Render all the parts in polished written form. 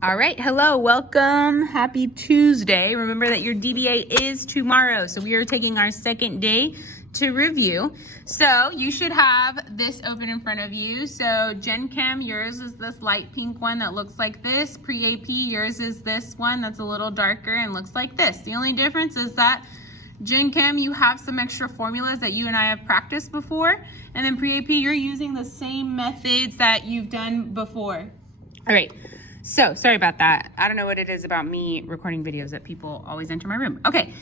All right, hello, welcome, happy Tuesday. Remember that your DBA is tomorrow, so we are taking our second day to review. So you should have this open in front of you. So Gen Chem, yours is this light pink one that looks like this. Pre-AP, yours is this one that's a little darker and looks like this. The only difference is that Gen Chem, you have some extra formulas that you and I have practiced before, and then Pre-AP, you're using the same methods that you've done before. All right. So, sorry about that. I don't know what it is about me recording videos that people always enter my room. Okay,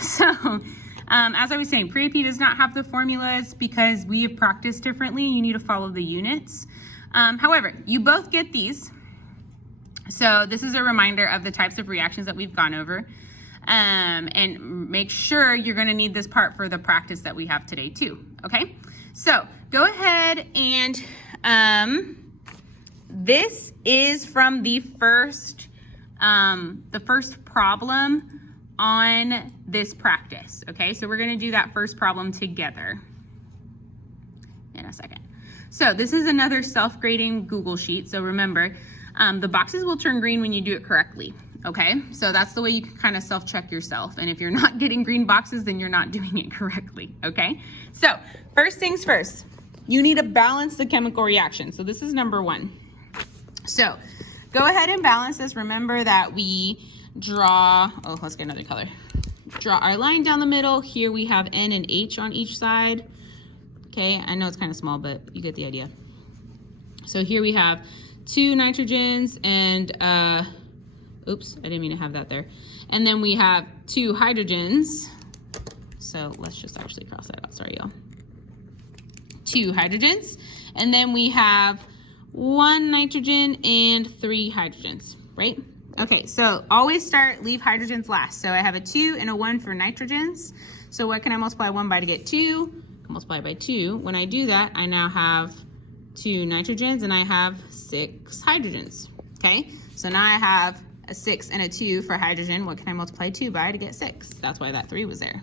so as I was saying, Pre-AP does not have the formulas because we have practiced differently. You need to follow the units. However, you both get these. So this is a reminder of the types of reactions that we've gone over. And make sure you're gonna need this part for the practice that we have today too, okay? So go ahead and, this is from the first problem on this practice, okay? So we're gonna do that first problem together in a second. So this is another self-grading Google Sheet. So remember, the boxes will turn green when you do it correctly, okay? So that's the way you can kind of self-check yourself. And if you're not getting green boxes, then you're not doing it correctly, okay? So first things first, you need to balance the chemical reaction. So this is number one. So go ahead and balance this. Remember that we draw, let's get another color. Draw our line down the middle. Here we have N and H on each side. Okay, I know it's kind of small, but you get the idea. So here we have 2 nitrogens and, oops, I didn't mean to have that there. And then we have 2 hydrogens. So let's just actually cross that out, sorry y'all. 2 hydrogens. And then we have 1 nitrogen and 3 hydrogens, right? Okay, so always leave hydrogens last. So I have a 2 and a 1 for nitrogens. So what can I multiply 1 by to get 2? Multiply by 2. When I do that, I now have 2 nitrogens and I have 6 hydrogens, okay? So now I have a 6 and a 2 for hydrogen. What can I multiply 2 by to get 6? That's why that 3 was there.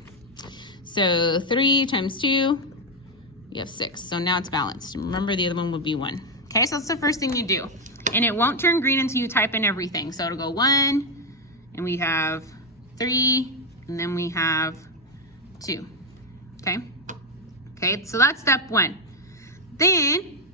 So 3 times 2, you have 6. So now it's balanced. Remember the other one would be 1. Okay, so that's the first thing you do. And it won't turn green until you type in everything. So it'll go 1, and we have 3, and then we have 2, okay? Okay, so that's step 1. Then,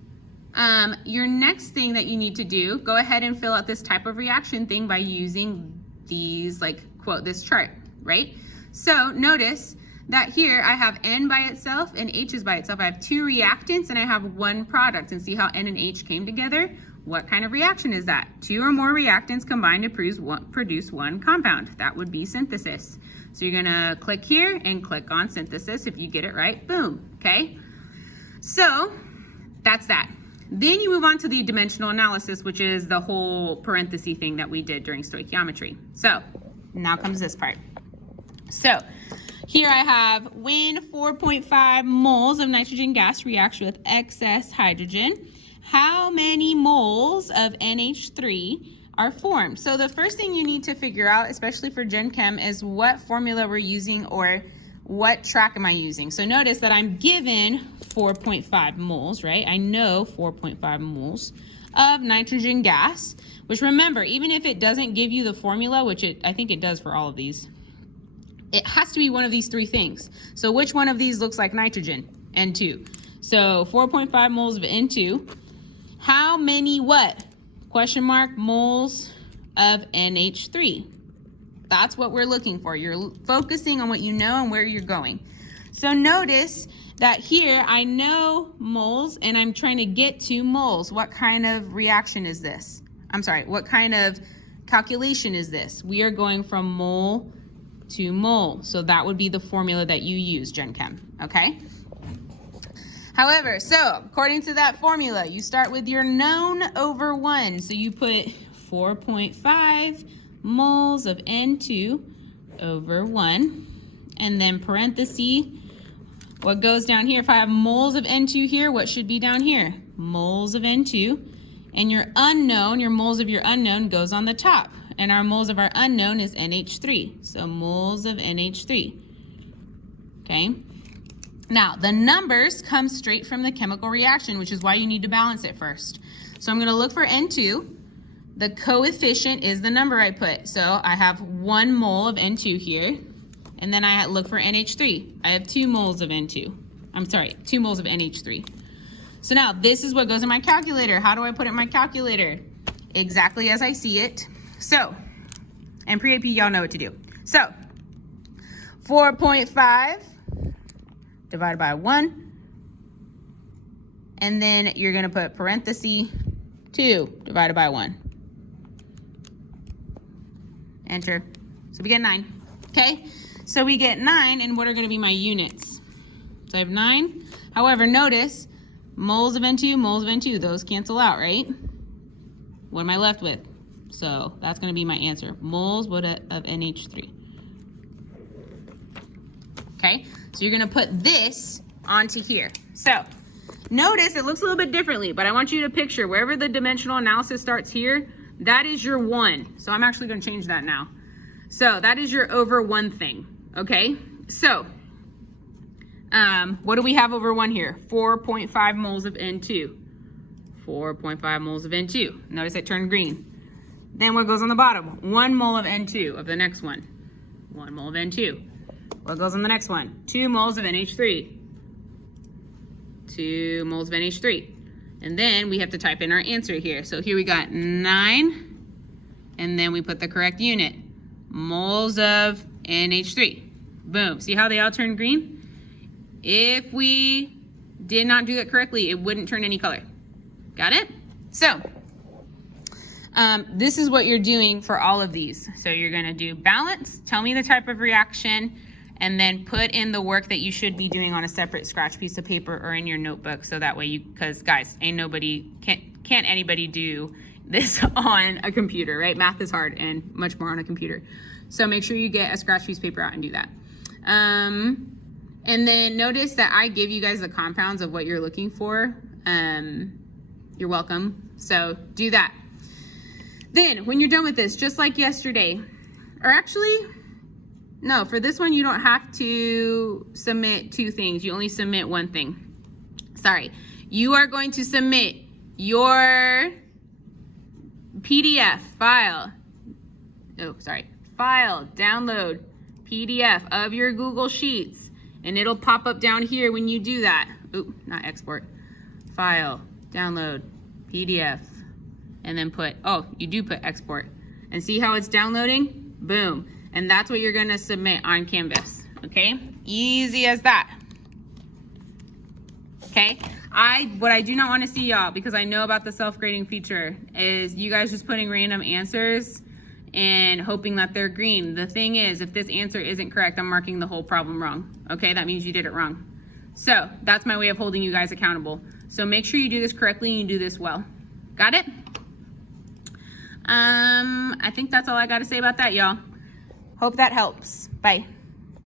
your next thing that you need to do, go ahead and fill out this type of reaction thing by using these, like, quote, this chart, right? So notice that here I have N by itself and H is by itself. I have 2 reactants and I have 1 product. And see how N and H came together? What kind of reaction is that? 2 or more reactants combined to produce 1 compound. That would be synthesis. So you're gonna click here and click on synthesis. If you get it right, boom, okay? So that's that. Then you move on to the dimensional analysis, which is the whole parenthesis thing that we did during stoichiometry. So now comes this part. So here I have when 4.5 moles of nitrogen gas reacts with excess hydrogen, how many moles of NH3 are formed? So the first thing you need to figure out, especially for Gen Chem, is what formula we're using or what track am I using. So notice that I'm given 4.5 moles, right? I know 4.5 moles of nitrogen gas, which remember, even if it doesn't give you the formula, which I think it does for all of these, it has to be one of these 3 things. So which one of these looks like nitrogen? N2. So 4.5 moles of N2. How many what? Question mark moles of NH3. That's what we're looking for. You're focusing on what you know and where you're going. So notice that here I know moles and I'm trying to get to moles. What kind of reaction is this? I'm sorry, what kind of calculation is this? We are going from mole to mole. So that would be the formula that you use, Gen Chem, okay? However, so according to that formula, you start with your known over 1. So you put 4.5 moles of N2 over 1, and then parenthesis, what goes down here, if I have moles of N2 here, what should be down here? Moles of N2, and your unknown, your moles of your unknown goes on the top. And our moles of our unknown is NH3. So moles of NH3, okay? Now, the numbers come straight from the chemical reaction, which is why you need to balance it first. So I'm gonna look for N2. The coefficient is the number I put. So I have 1 mole of N2 here, and then I look for NH3. I have 2 moles of N2. I'm sorry, 2 moles of NH3. So now this is what goes in my calculator. How do I put it in my calculator? Exactly as I see it. So, and pre-AP, y'all know what to do. So, 4.5 divided by 1. And then you're gonna put parenthesis 2 divided by 1. Enter. So we get 9, okay? So we get 9, and what are gonna be my units? So I have 9. However, notice, moles of N2, those cancel out, right? What am I left with? So that's gonna be my answer. Moles of NH3. Okay, so you're gonna put this onto here. So notice it looks a little bit differently, but I want you to picture wherever the dimensional analysis starts here, that is your 1. So I'm actually gonna change that now. So that is your over 1 thing, okay? So what do we have over 1 here? 4.5 moles of N2. 4.5 moles of N2. Notice it turned green. Then what goes on the bottom? 1 mole of N2 of the next one. 1 mole of N2. What goes on the next one? 2 moles of NH3. 2 moles of NH3. And then we have to type in our answer here. So here we got 9, and then we put the correct unit. Moles of NH3. Boom. See how they all turn green? If we did not do that correctly, it wouldn't turn any color. Got it? So, this is what you're doing for all of these. So you're gonna do balance, tell me the type of reaction, and then put in the work that you should be doing on a separate scratch piece of paper or in your notebook. So that way because guys, can't anybody do this on a computer, right? Math is hard and much more on a computer. So make sure you get a scratch piece of paper out and do that. And then notice that I give you guys the compounds of what you're looking for. You're welcome. So do that. Then when you're done with this, just like yesterday, or actually, no, for this one, you don't have to submit 2 things. You only submit 1 thing. Sorry. You are going to submit your PDF file. Oh, sorry. File, download PDF of your Google Sheets. And it'll pop up down here when you do that. Oop, not export. File, download, PDF. And then you do put export. And see how it's downloading? Boom. And that's what you're gonna submit on Canvas, okay? Easy as that, okay? What I do not wanna see, y'all, because I know about the self-grading feature, is you guys just putting random answers and hoping that they're green. The thing is, if this answer isn't correct, I'm marking the whole problem wrong, okay? That means you did it wrong. So that's my way of holding you guys accountable. So make sure you do this correctly and you do this well. Got it? I think that's all I gotta say about that, y'all. Hope that helps. Bye.